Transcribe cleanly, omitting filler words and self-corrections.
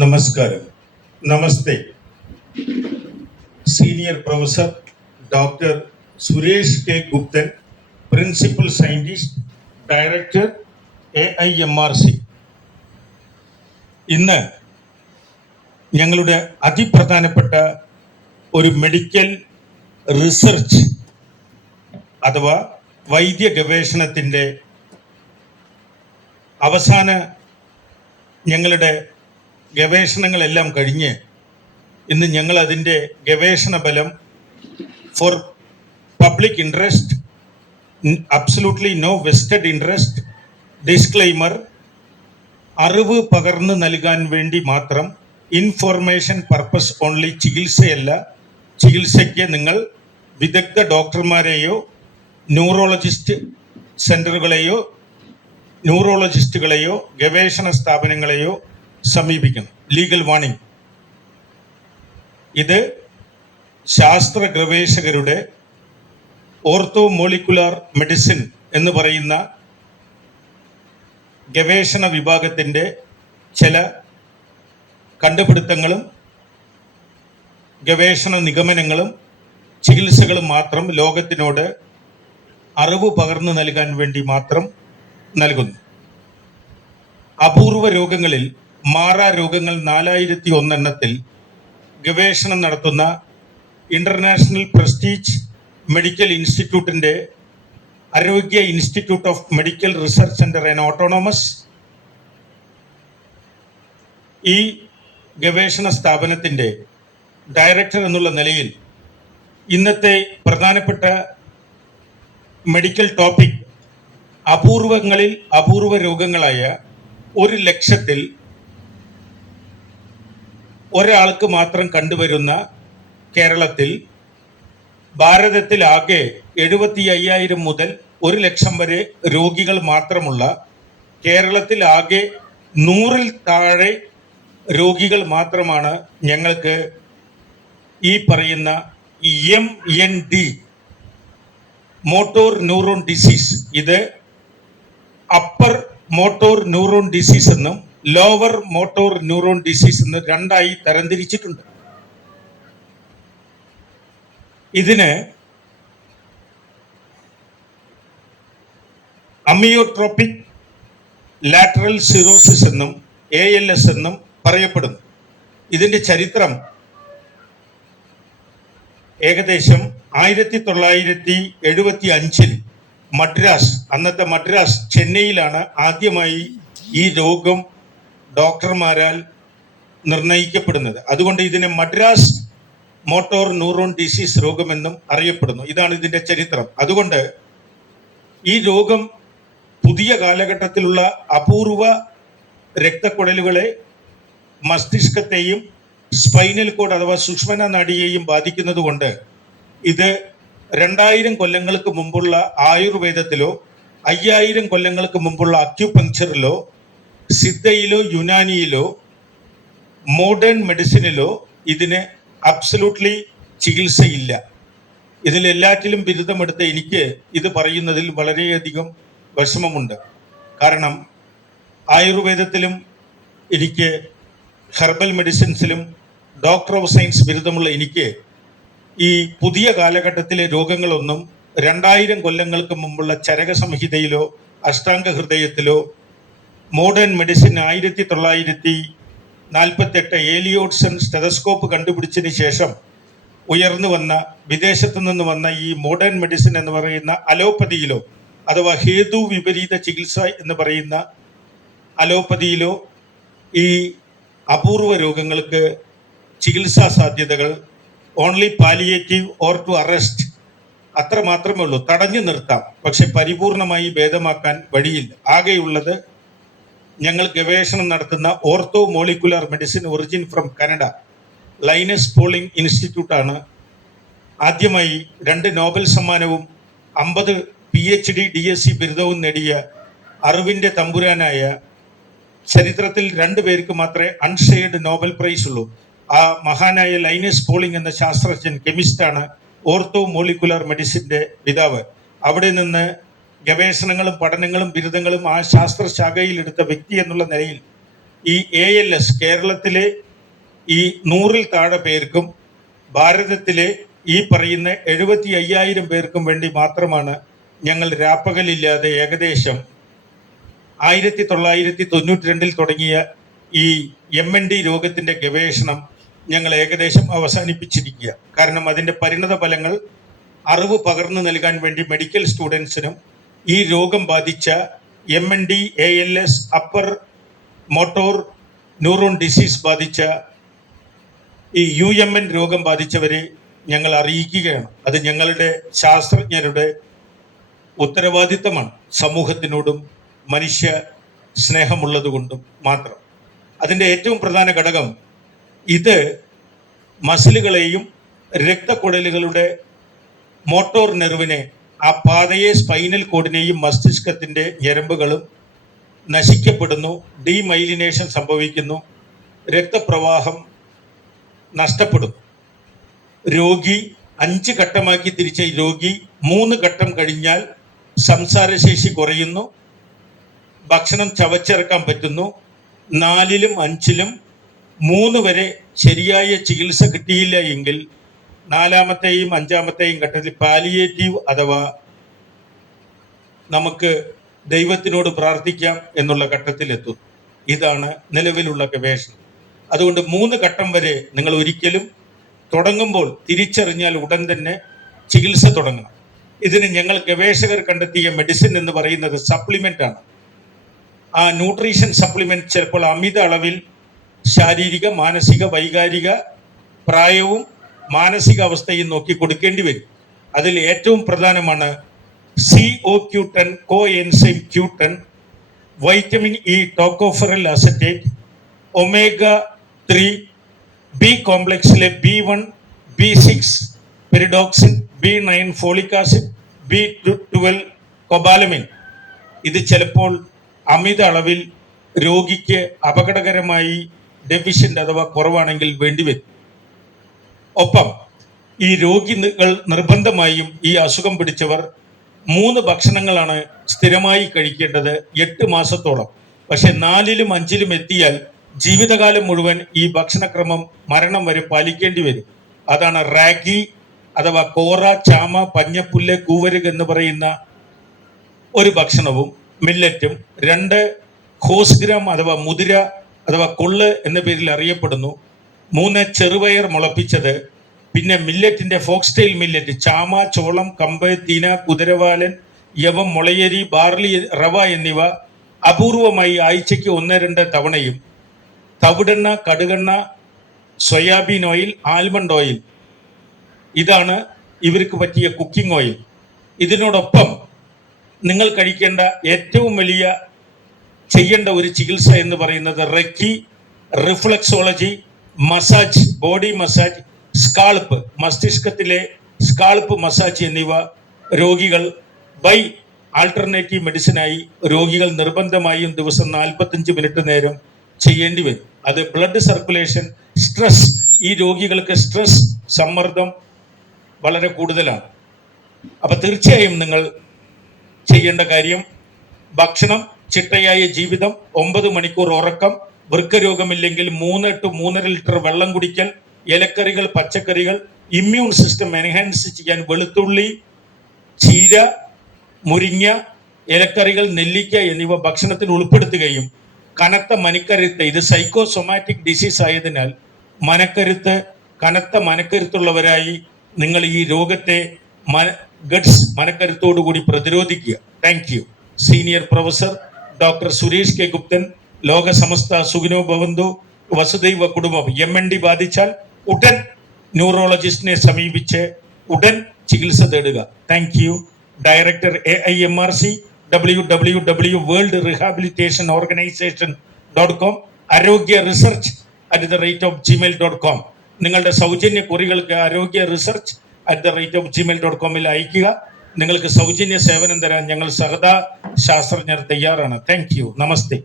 നമസ്കാരം. നമസ്തേ. Senior professor doctor Suresh K Guptan, principal scientist, director AIMRC. ഇന്ന് ഞങ്ങളുടെ അതിപ്രധാനപ്പെട്ട ഒരു മെഡിക്കൽ റിസർച്ച് അഥവാ വൈദ്യ ഗവേഷണത്തിൻ്റെ അവസാന ഞങ്ങളുടെ ഗവേഷണങ്ങളെല്ലാം കഴിഞ്ഞ് ഇന്ന് ഞങ്ങൾ അതിൻ്റെ ഗവേഷണ ഫലം for public interest, absolutely no vested interest, disclaimer, അറിവ് പകർന്നു നൽകാൻ വേണ്ടി മാത്രം, ഇൻഫോർമേഷൻ പർപ്പസ് ഓൺലി, ചികിത്സയല്ല. ചികിത്സയ്ക്ക് നിങ്ങൾ വിദഗ്ധ ഡോക്ടർമാരെയോ ന്യൂറോളജിസ്റ്റ് സെൻ്ററുകളെയോ ന്യൂറോളജിസ്റ്റുകളെയോ ഗവേഷണ സ്ഥാപനങ്ങളെയോ സമീപിക്കണം. Legal warning. ഇത് ശാസ്ത്ര ഗവേഷകരുടെ ഓർത്തോ മോളിക്കുലാർ മെഡിസിൻ എന്ന് പറയുന്ന ഗവേഷണ വിഭാഗത്തിൻ്റെ ചില കണ്ടുപിടുത്തങ്ങളും ഗവേഷണ നിഗമനങ്ങളും ചികിത്സകളും മാത്രം ലോകത്തിനോട് അറിവ് പകർന്നു നൽകാൻ വേണ്ടി മാത്രം നൽകുന്നു. അപൂർവ രോഗങ്ങളിൽ മാറാ രോഗങ്ങൾ 4001 ഗവേഷണം നടത്തുന്ന ഇന്റർനാഷണൽ പ്രസ്റ്റീജ് മെഡിക്കൽ ഇൻസ്റ്റിറ്റ്യൂട്ടിൻ്റെ ആരോഗ്യ institute of medical research centre and autonomous ഈ ഗവേഷണ സ്ഥാപനത്തിൻ്റെ ഡയറക്ടർ എന്നുള്ള നിലയിൽ ഇന്നത്തെ പ്രധാനപ്പെട്ട മെഡിക്കൽ ടോപ്പിക് അപൂർവങ്ങളിൽ അപൂർവ രോഗങ്ങളായ 100,000 ഒരാൾക്ക് മാത്രം കണ്ടുവരുന്ന കേരളത്തിൽ, ഭാരതത്തിൽ ആകെ 75,000 മുതൽ 1,00,000 വരെ രോഗികൾ മാത്രമുള്ള കേരളത്തിൽ ആകെ 100-ൽ താഴെ രോഗികൾ മാത്രമാണ് ഞങ്ങൾക്ക് ഈ പറയുന്ന MND, മോട്ടോർ ന്യൂറോൺ ഡിസീസ്. ഇത് അപ്പർ മോട്ടോർ ന്യൂറോൺ ഡിസീസ് എന്നും ലോവർ മോട്ടോർ ന്യൂറോൺ ഡിസീസ് എന്ന് രണ്ടായി തരംതിരിച്ചിട്ടുണ്ട്. ഇതിന് അമിയോട്രോപിക് ലാറ്ററൽ സിറോസിസ് എന്നും ALS എന്നും പറയപ്പെടുന്നു. ഇതിന്റെ ചരിത്രം ഏകദേശം 1975 മദ്രാസ്, അന്നത്തെ മദ്രാസ്, ചെന്നൈയിലാണ് ആദ്യമായി ഈ രോഗം ഡോക്ടർമാരാൽ നിർണയിക്കപ്പെടുന്നത്. അതുകൊണ്ട് ഇതിനെ മദ്രാസ് മോട്ടോർ ന്യൂറോൺ ഡിസീസ് രോഗമെന്നും അറിയപ്പെടുന്നു. ഇതാണ് ഇതിന്റെ ചരിത്രം. അതുകൊണ്ട് ഈ രോഗം പുതിയ കാലഘട്ടത്തിലുള്ള അപൂർവ രക്തക്കുഴലുകളെ, മസ്തിഷ്കത്തെയും സ്പൈനൽ കോഡ് അഥവാ സുഷ്മന നാഡിയെയും ബാധിക്കുന്നത് കൊണ്ട് ഇത് 2000 കൊല്ലങ്ങൾക്ക് മുമ്പുള്ള ആയുർവേദത്തിലോ 5000 കൊല്ലങ്ങൾക്ക് മുമ്പുള്ള അക്യുപങ്ക്ചറിലോ സിദ്ധയിലോ യുനാനിയിലോ മോഡേൺ മെഡിസിനിലോ ഇതിന് അബ്സല്യൂട്ട്ലി ചികിത്സയില്ല. ഇതിലെല്ലാറ്റിലും ബിരുദമെടുത്ത എനിക്ക് ഇത് പറയുന്നതിൽ വളരെയധികം വിഷമമുണ്ട്. കാരണം ആയുർവേദത്തിലും എനിക്ക് ഹെർബൽ മെഡിസിൻസിലും ഡോക്ടർ ഓഫ് സയൻസ് ബിരുദമുള്ള എനിക്ക് ഈ പുതിയ കാലഘട്ടത്തിലെ രോഗങ്ങളൊന്നും 2000 കൊല്ലങ്ങൾക്ക് മുമ്പുള്ള ചരക സംഹിതയിലോ അഷ്ടാംഗ ഹൃദയത്തിലോ മോഡേൺ മെഡിസിൻ 1948 ഏലിയോട്സൺ സ്റ്റെതസ്കോപ്പ് കണ്ടുപിടിച്ചതിന് ശേഷം ഉയർന്നു വന്ന, വിദേശത്തു നിന്ന് വന്ന ഈ മോഡേൺ മെഡിസിൻ എന്ന് പറയുന്ന അലോപ്പതിയിലോ അഥവാ ഹേതു വിപരീത ചികിത്സ എന്ന് പറയുന്ന അലോപ്പതിയിലോ ഈ അപൂർവ രോഗങ്ങൾക്ക് ചികിത്സാ സാധ്യതകൾ only palliative or to arrest, അത്ര മാത്രമേ ഉള്ളൂ. തടഞ്ഞു നിർത്താം, പക്ഷെ പരിപൂർണമായി ഭേദമാക്കാൻ വഴിയില്ല. ആകെയുള്ളത് ഞങ്ങൾ ഗവേഷണം നടത്തുന്ന ortho molecular medicine, origin from Canada, Linus Pauling ഇൻസ്റ്റിറ്റ്യൂട്ടാണ് ആദ്യമായി 2 നോബൽ സമ്മാനവും 50 PhD DSc ബിരുദവും നേടിയ അറിവിൻ്റെ തമ്പുരാനായ, ചരിത്രത്തിൽ 2 പേർക്ക് മാത്രമേ അൺഷെയർഡ് നോബൽ പ്രൈസ് ഉള്ളൂ, ആ മഹാനായ ലൈനസ് പോളിംഗ് എന്ന ശാസ്ത്രജ്ഞൻ, കെമിസ്റ്റാണ് ഓർത്തോ മോളിക്കുലാർ മെഡിസിൻ്റെ പിതാവ്. അവിടെ നിന്ന് ഗവേഷണങ്ങളും പഠനങ്ങളും ബിരുദങ്ങളും ആ ശാസ്ത്രശാഖയിൽ എടുത്ത വ്യക്തി എന്നുള്ള നിലയിൽ ഈ ALS കേരളത്തിലെ ഈ 100-ൽ താഴെ പേർക്കും ഭാരതത്തിലെ ഈ പറയുന്ന 75,000 പേർക്കും വേണ്ടി മാത്രമാണ് ഞങ്ങൾ രാപ്പകലില്ലാതെ ഏകദേശം 1992 തുടങ്ങിയ ഈ MND രോഗത്തിന്റെ ഗവേഷണം ഞങ്ങൾ ഏകദേശം അവസാനിപ്പിച്ചിരിക്കുക. കാരണം അതിന്റെ പരിണത ഫലങ്ങൾ അറിവ് പകർന്നു നൽകാൻ വേണ്ടി മെഡിക്കൽ സ്റ്റുഡൻസിനും ഈ രോഗം ബാധിച്ച MND, ALS, upper motor neuron disease ബാധിച്ച ഈ UMN രോഗം ബാധിച്ചവരെ ഞങ്ങൾ അറിയിക്കുകയാണ്. അത് ഞങ്ങളുടെ ശാസ്ത്രജ്ഞരുടെ ഉത്തരവാദിത്തമാണ്. സമൂഹത്തിനോടും മനുഷ്യ സ്നേഹമുള്ളത് കൊണ്ടും മാത്രം. അതിൻ്റെ ഏറ്റവും പ്രധാന ഘടകം ഇത് മസിലുകളെയും രക്തക്കുഴലുകളുടെ മോട്ടോർ നെർവിനെ, ആ പാതയെ, സ്പൈനൽ കോഡിനെയും മസ്തിഷ്കത്തിൻ്റെ ഞരമ്പുകളും നശിക്കപ്പെടുന്നു, ഡീമൈലിനേഷൻ സംഭവിക്കുന്നു, രക്തപ്രവാഹം നഷ്ടപ്പെടും. രോഗി 5 ഘട്ടമാക്കി തിരിച്ച രോഗി 3 ഘട്ടം കഴിഞ്ഞാൽ സംസാരശേഷി കുറയുന്നു, ഭക്ഷണം ചവച്ചിറക്കാൻ പറ്റുന്നു. 4-ലും 5-ലും 3 വരെ ശരിയായ ചികിത്സ കിട്ടിയില്ല എങ്കിൽ 4-മത്തെയും 5-മത്തെയും ഘട്ടത്തിൽ പാലിയേറ്റീവ് അഥവാ നമുക്ക് ദൈവത്തിനോട് പ്രാർത്ഥിക്കാം എന്നുള്ള ഘട്ടത്തിലെത്തുന്നു. ഇതാണ് നിലവിലുള്ള ഗവേഷണം. അതുകൊണ്ട് 3 ഘട്ടം വരെ നിങ്ങൾ ഒരിക്കലും തുടങ്ങുമ്പോൾ തിരിച്ചറിഞ്ഞാൽ ഉടൻ തന്നെ ചികിത്സ തുടങ്ങണം. ഇതിന് ഞങ്ങൾ ഗവേഷകർ കണ്ടെത്തിയ മെഡിസിൻ എന്ന് പറയുന്നത് സപ്ലിമെൻ്റ് ആണ്. ആ ന്യൂട്രീഷൻ സപ്ലിമെൻ്റ് ചിലപ്പോൾ അമിത അളവിൽ ശാരീരിക, മാനസിക, വൈകാരിക പ്രായവും മാനസിക അവസ്ഥയും നോക്കി കൊടുക്കേണ്ടി വരും. അതിൽ ഏറ്റവും പ്രധാനമാണ് CoQ10, coenzyme Q10, vitamin E, tocopherol acetate, omega-3, B കോംപ്ലക്സിലെ B1, B6, pyridoxine, B9, folic acid, B12, cobalamin. ഇത് ചിലപ്പോൾ അമിത അളവിൽ രോഗിക്ക് അപകടകരമായി ഡെഫിഷ്യൻ്റ് അഥവാ കുറവാണെങ്കിൽ വേണ്ടിവരും. ഒപ്പം ഈ രോഗികൾ നിർബന്ധമായും ഈ അസുഖം പിടിച്ചവർ 3 ഭക്ഷണങ്ങളാണ് സ്ഥിരമായി കഴിക്കേണ്ടത് 8 മാസത്തോളം. പക്ഷെ 4-ലും 5-ലും എത്തിയാൽ ജീവിതകാലം മുഴുവൻ ഈ ഭക്ഷണക്രമം മരണം വരെ പാലിക്കേണ്ടി വരും. അതാണ് റാഗി അഥവാ കോറ, ചാമ, പഞ്ഞപ്പുല്ല്, കൂവരുക് എന്ന് പറയുന്ന ഒരു ഭക്ഷണവും മില്ലറ്റും, 2 ഹോസ്ഗ്രാം അഥവാ മുതിര അഥവാ കൊള്ള് എന്ന പേരിൽ അറിയപ്പെടുന്നു, 3 ചെറുപയർ മുളപ്പിച്ചത്, പിന്നെ മില്ലറ്റിന്റെ ഫോക്സ്റ്റൈൽ മില്ലറ്റ്, ചാമ, ചോളം, കമ്പ്, തീന, കുതിരവാലൻ, യവം, മുളയരി, ബാർലി, റവ എന്നിവ അപൂർവമായി ആഴ്ചയ്ക്ക് 1-2 തവണയും, തവിടെണ്ണ, കടുകെണ്ണ, സോയാബീൻ ഓയിൽ, ആൽമണ്ട് ഓയിൽ, ഇതാണ് ഇവർക്ക് പറ്റിയ കുക്കിംഗ് ഓയിൽ. ഇതിനോടൊപ്പം നിങ്ങൾ കഴിക്കേണ്ട ഏറ്റവും വലിയ ചെയ്യേണ്ട ഒരു ചികിത്സ എന്ന് പറയുന്നത് reiki, reflexology, massage, body massage, scalp, മസ്തിഷ്കത്തിലെ സ്കാൾപ്പ് മസാജ് എന്നിവ രോഗികൾ ബൈ ആൾട്ടർനേറ്റീവ് മെഡിസിനായി രോഗികൾ നിർബന്ധമായും ദിവസം 45 മിനിറ്റ് നേരം ചെയ്യേണ്ടി വരും. അത് ബ്ലഡ് സർക്കുലേഷൻ, സ്ട്രെസ്, ഈ രോഗികൾക്ക് സ്ട്രെസ്, സമ്മർദ്ദം വളരെ കൂടുതലാണ്. അപ്പൊ തീർച്ചയായും നിങ്ങൾ ചെയ്യേണ്ട കാര്യം ഭക്ഷണം, ചിട്ടയായ ജീവിതം, 9 മണിക്കൂർ ഉറക്കം, വൃക്കരോഗമില്ലെങ്കിൽ 3 to 3.5 ലിറ്റർ വെള്ളം കുടിക്കൽ, ഇലക്കറികൾ, പച്ചക്കറികൾ, ഇമ്മ്യൂൺ സിസ്റ്റം എൻഹാൻസ് ചെയ്യാൻ വെളുത്തുള്ളി, ചീര, മുരിങ്ങ, ഇലക്കറികൾ, നെല്ലിക്ക എന്നിവ ഭക്ഷണത്തിൽ ഉൾപ്പെടുത്തുകയും കനത്ത മനക്കരുത്ത്, ഇത് സൈക്കോസൊമാറ്റിക് ഡിസീസ് ആയതിനാൽ മനക്കരുത്ത്, കനത്ത മനക്കരുത്തുള്ളവരായി നിങ്ങൾ ഈ രോഗത്തെ മനക്കരുത്തോടു കൂടി പ്രതിരോധിക്കുക. Thank you. Senior professor doctor Suresh K Guptan, ലോക സമസ്ത സുഖിനോ ഭവന്തു വസുദൈവ കുടുംബം. MND ബാധിച്ചാൽ ഉടൻ ന്യൂറോളജിസ്റ്റിനെ സമീപിച്ച് ഉടൻ ചികിത്സ തേടുക. Thank you. Director AIMRC, www.worldrehabilitationorganization.com, ആരോഗ്യ റിസർച്ച് @gmail.com. നിങ്ങളുടെ സൗജന്യ കുറികൾക്ക് ആരോഗ്യ റിസർച്ച് @gmail.com അയക്കുക. നിങ്ങൾക്ക് സൗജന്യ സേവനം തരാൻ ഞങ്ങൾ സഹതാ ശാസ്ത്രജ്ഞർ തയ്യാറാണ്. Thank you. നമസ്തേ.